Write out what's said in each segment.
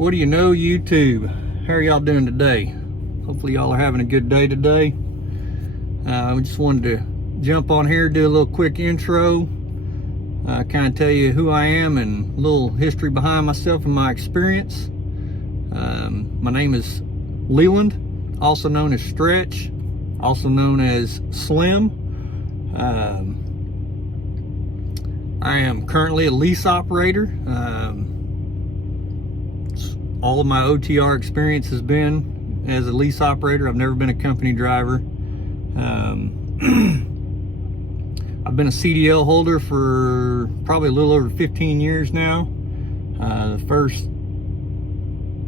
What do you know, YouTube? How are y'all doing today? Hopefully y'all are having a good day today. We just wanted to jump on here, do a little quick intro, kind of tell you who I am and a little history behind myself and my experience. My name is Leland, also known as Stretch, also known as Slim. I am currently a lease operator. All of my OTR experience has been as a lease operator. I've never been a company driver. I've been a CDL holder for probably a little over 15 years now. The first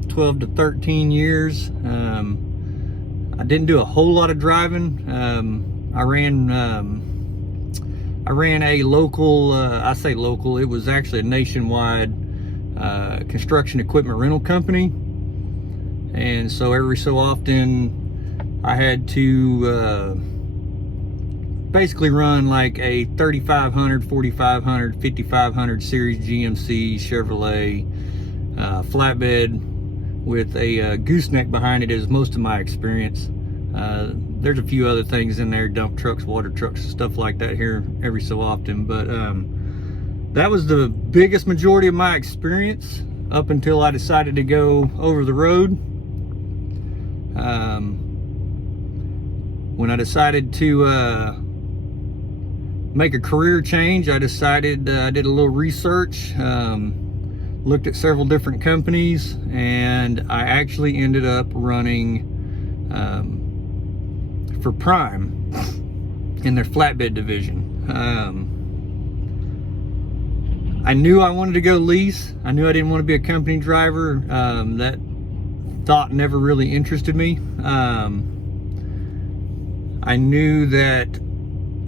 12 to 13 years, I didn't do a whole lot of driving. I ran a local, I say local, it was actually a nationwide construction equipment rental company. And so every so often I had to basically run like a 3500, 4500, 5500 series GMC Chevrolet flatbed with a gooseneck behind it is most of my experience. There's a few other things in there, dump trucks, water trucks, stuff like that here every so often, but that was the biggest majority of my experience up until I decided to go over the road. When I decided to make a career change, I decided, I did a little research, looked at several different companies, and I actually ended up running for Prime in their flatbed division. I knew I wanted to go lease. I knew I didn't want to be a company driver. That thought never really interested me. I knew that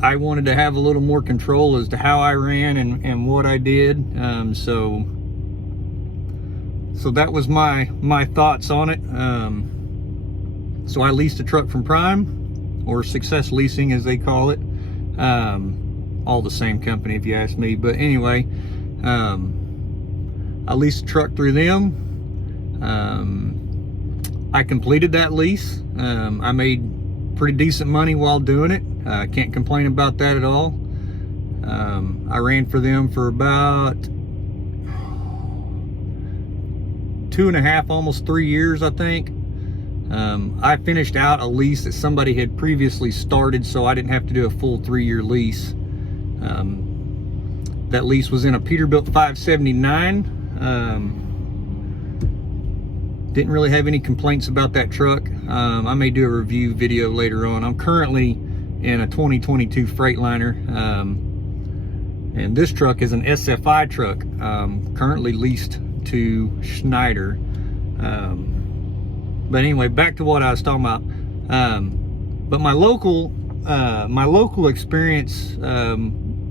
I wanted to have a little more control as to how I ran and what I did. So that was my thoughts on it. So I leased a truck from Prime, or Success Leasing as they call it. All the same company if you ask me, but anyway, I leased a truck through them. I completed that lease. I made pretty decent money while doing it. I can't complain about that at all. I ran for them for about 2.5, almost 3 years, I think. I finished out a lease that somebody had previously started, so I didn't have to do a full 3-year lease. That lease was in a Peterbilt 579. Didn't really have any complaints about that truck. I may do a review video later on. I'm currently in a 2022 Freightliner, and this truck is an SFI truck, currently leased to Schneider. But anyway, back to what I was talking about. But my local experience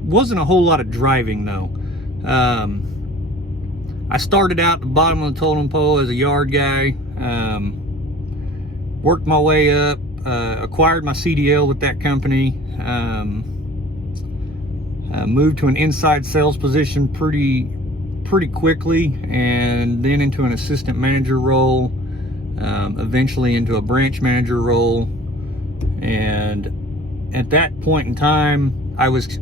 wasn't a whole lot of driving though. I started out at the bottom of the totem pole as a yard guy, worked my way up, acquired my CDL with that company, moved to an inside sales position pretty quickly, and then into an assistant manager role, eventually into a branch manager role. And at that point in time, I was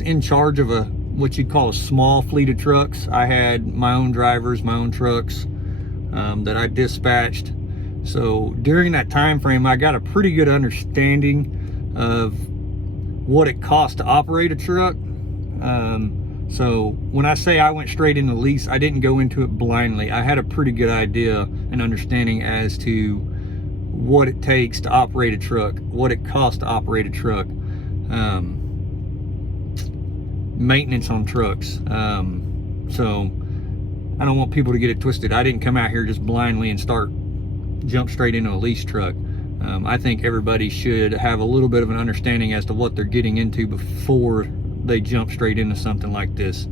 in charge of what you'd call a small fleet of trucks. I had my own drivers, my own trucks that I dispatched. So during that time frame, I got a pretty good understanding of what it costs to operate a truck. So when I say I went straight into lease, I didn't go into it blindly. I had a pretty good idea and understanding as to what it takes to operate a truck, what it costs to operate a truck, maintenance on trucks. So I don't want people to get it twisted. I didn't come out here just blindly and jump straight into a lease truck. I think everybody should have a little bit of an understanding as to what they're getting into before they jump straight into something like this,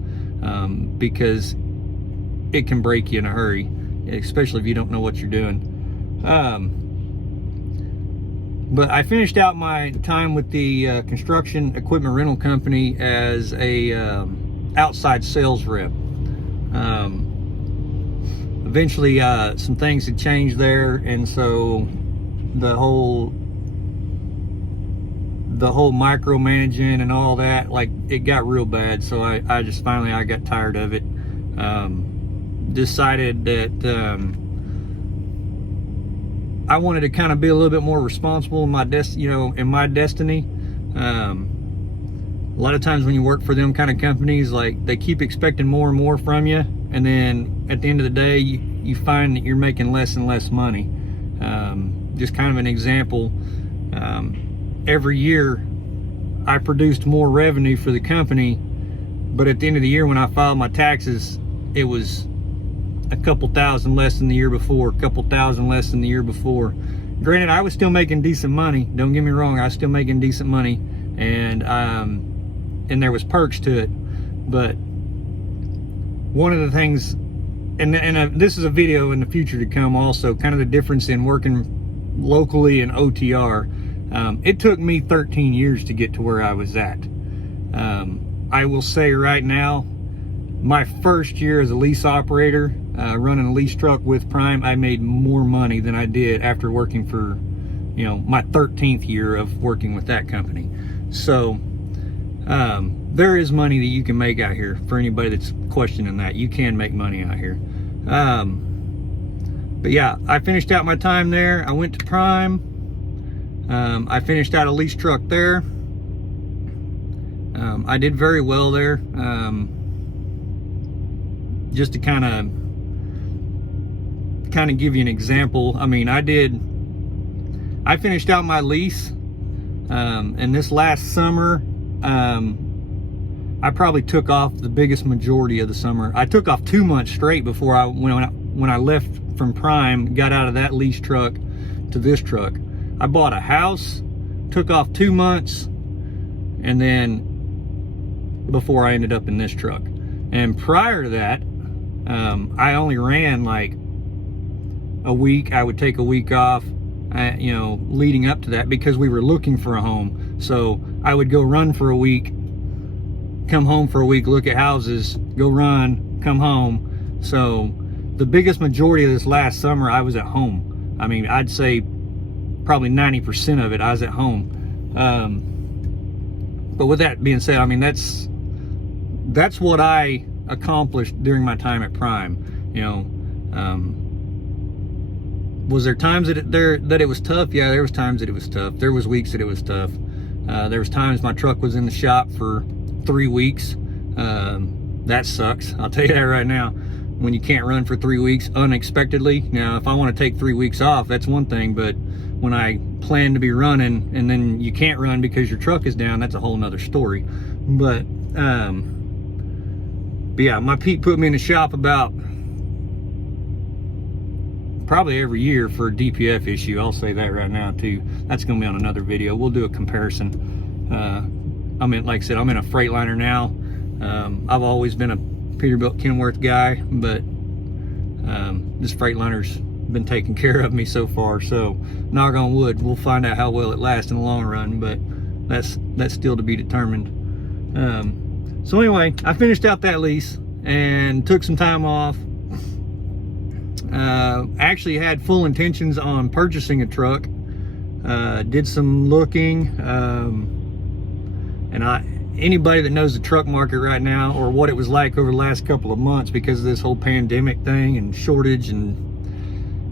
because it can break you in a hurry, especially if you don't know what you're doing. But I finished out my time with the construction equipment rental company as a outside sales rep. eventually some things had changed there, and so the whole micromanaging and all that, like, it got real bad. So I just finally, I got tired of it. Decided that I wanted to kind of be a little bit more responsible in my in my destiny. A lot of times when you work for them kind of companies, like, they keep expecting more and more from you, and then at the end of the day, you find that you're making less and less money. Just kind of an example, every year I produced more revenue for the company, but at the end of the year when I filed my taxes, it was a couple thousand less than the year before, a couple thousand less than the year before. Granted, I was still making decent money, don't get me wrong, I was still making decent money, and there was perks to it. But one of the things, and this is a video in the future to come also, kind of the difference in working locally and OTR. It took me 13 years to get to where I was at. I will say right now, my first year as a lease operator, running a lease truck with Prime, I made more money than I did after working for, my 13th year of working with that company. So there is money that you can make out here. For anybody that's questioning that, you can make money out here. But yeah, I finished out my time there. I went to Prime. I finished out a lease truck there. I did very well there. Just to kind of give you an example, I mean, I finished out my lease, and this last summer, I probably took off the biggest majority of the summer. I took off 2 months straight before when I left from Prime, got out of that lease truck to this truck. I bought a house, took off 2 months, and then before I ended up in this truck. And prior to that, I only ran like a week. I would take a week off, leading up to that, because we were looking for a home. So I would go run for a week, come home for a week, look at houses, go run, come home. So the biggest majority of this last summer, I was at home. I mean, I'd say probably 90% of it, I was at home. But with that being said, I mean, that's what I accomplished during my time at Prime. Was there times that it was tough? Yeah, there was times that it was tough. There was weeks that it was tough. There was times my truck was in the shop for 3 weeks. That sucks. I'll tell you that right now. When you can't run for 3 weeks unexpectedly. Now, if I want to take 3 weeks off, that's one thing, but when I plan to be running and then you can't run because your truck is down, that's a whole nother story. But yeah, my Pete put me in the shop about probably every year for a DPF issue. I'll say that right now too. That's going to be on another video. We'll do a comparison. Like I said, I'm in a Freightliner now. I've always been a Peterbilt Kenworth guy, but this Freightliner's been taking care of me so far. So knock on wood, we'll find out how well it lasts in the long run, but that's still to be determined. So anyway, I finished out that lease and took some time off. Actually had full intentions on purchasing a truck. Did some looking, and anybody that knows the truck market right now, or what it was like over the last couple of months because of this whole pandemic thing and shortage, and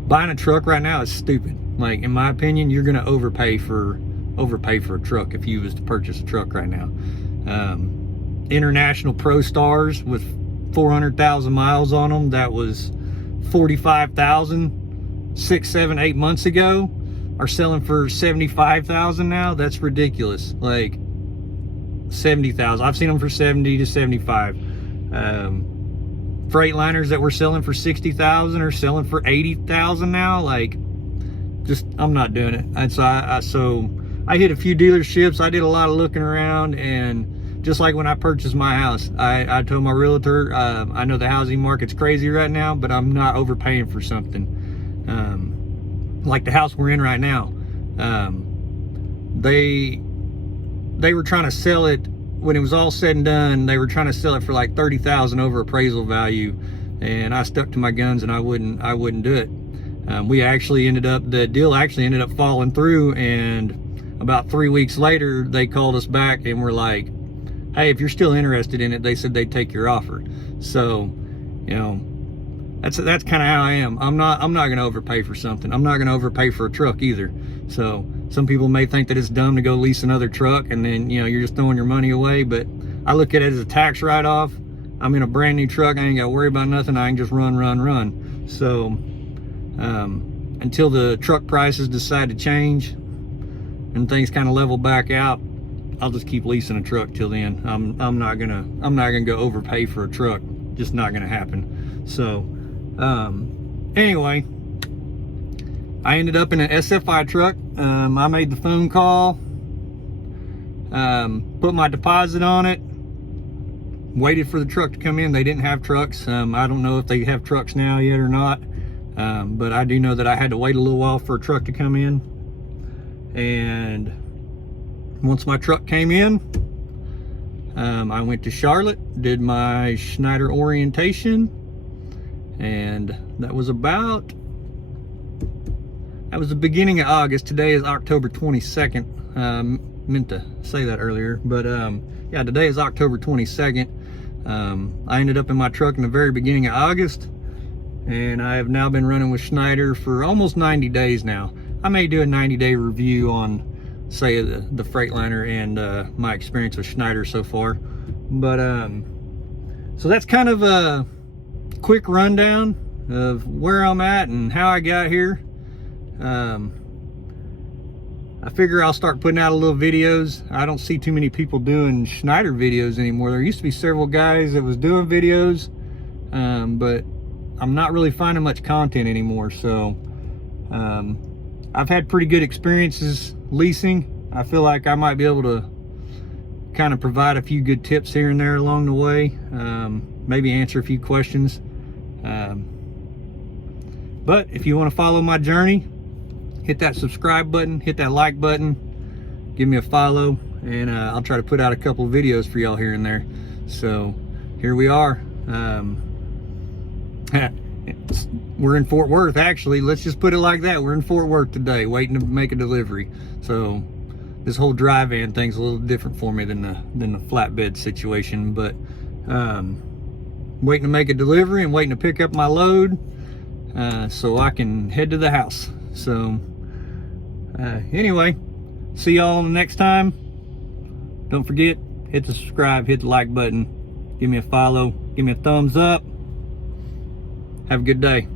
buying a truck right now is stupid. Like, in my opinion, you're gonna overpay for a truck if you was to purchase a truck right now. International Pro Stars with 400,000 miles on them, that was 45,000 6, 7, 8 months ago, are selling for 75,000 now. That's ridiculous. Like 70,000. I've seen them for 70 to 75. Freightliners that were selling for 60,000 are selling for 80,000 now. Like, just, I'm not doing it. And so I hit a few dealerships. I did a lot of looking around, and just like when I purchased my house, I told my realtor, I know the housing market's crazy right now, but I'm not overpaying for something. Like the house we're in right now. They were trying to sell it, when it was all said and done, they were trying to sell it for like 30,000 over appraisal value. and I stuck to my guns, and I wouldn't do it. The deal actually ended up falling through, and about 3 weeks later, they called us back and were like, hey, if you're still interested in it, they said they'd take your offer. So, you know, that's kind of how I am. I'm not going to overpay for something. I'm not going to overpay for a truck either. So some people may think that it's dumb to go lease another truck, and then, you know, you're just throwing your money away. But I look at it as a tax write-off. I'm in a brand new truck. I ain't got to worry about nothing. I can just run. So until the truck prices decide to change and things kind of level back out, I'll just keep leasing a truck till then. I'm not gonna go overpay for a truck. Just not gonna happen. So anyway, I ended up in an SFI truck. I made the phone call, put my deposit on it, waited for the truck to come in. They didn't have trucks. I don't know if they have trucks now yet or not, but I do know that I had to wait a little while for a truck to come in. And once my truck came in, I went to Charlotte, did my Schneider orientation, and that was the beginning of August. Today is October 22nd. Meant to say that earlier, but yeah, today is October 22nd. I ended up in my truck in the very beginning of August, and I have now been running with Schneider for almost 90 days now. I may do a 90-day review on, say, the Freightliner and my experience with Schneider so far. But so that's kind of a quick rundown of where I'm at and how I got here. I figure I'll start putting out a little videos. I don't see too many people doing Schneider videos anymore. There used to be several guys that was doing videos, but I'm not really finding much content anymore. So I've had pretty good experiences leasing. I feel like I might be able to kind of provide a few good tips here and there along the way. Maybe answer a few questions. But if you want to follow my journey, hit that subscribe button, hit that like button, give me a follow, and I'll try to put out a couple of videos for y'all here and there. So here we are. We're in Fort Worth, actually. Let's just put it like that. We're in Fort Worth today, waiting to make a delivery. So this whole dry van thing's a little different for me than the flatbed situation, but waiting to make a delivery and waiting to pick up my load so I can head to the house. So anyway, see y'all next time. Don't forget, hit the subscribe, hit the like button, give me a follow, give me a thumbs up. Have a good day.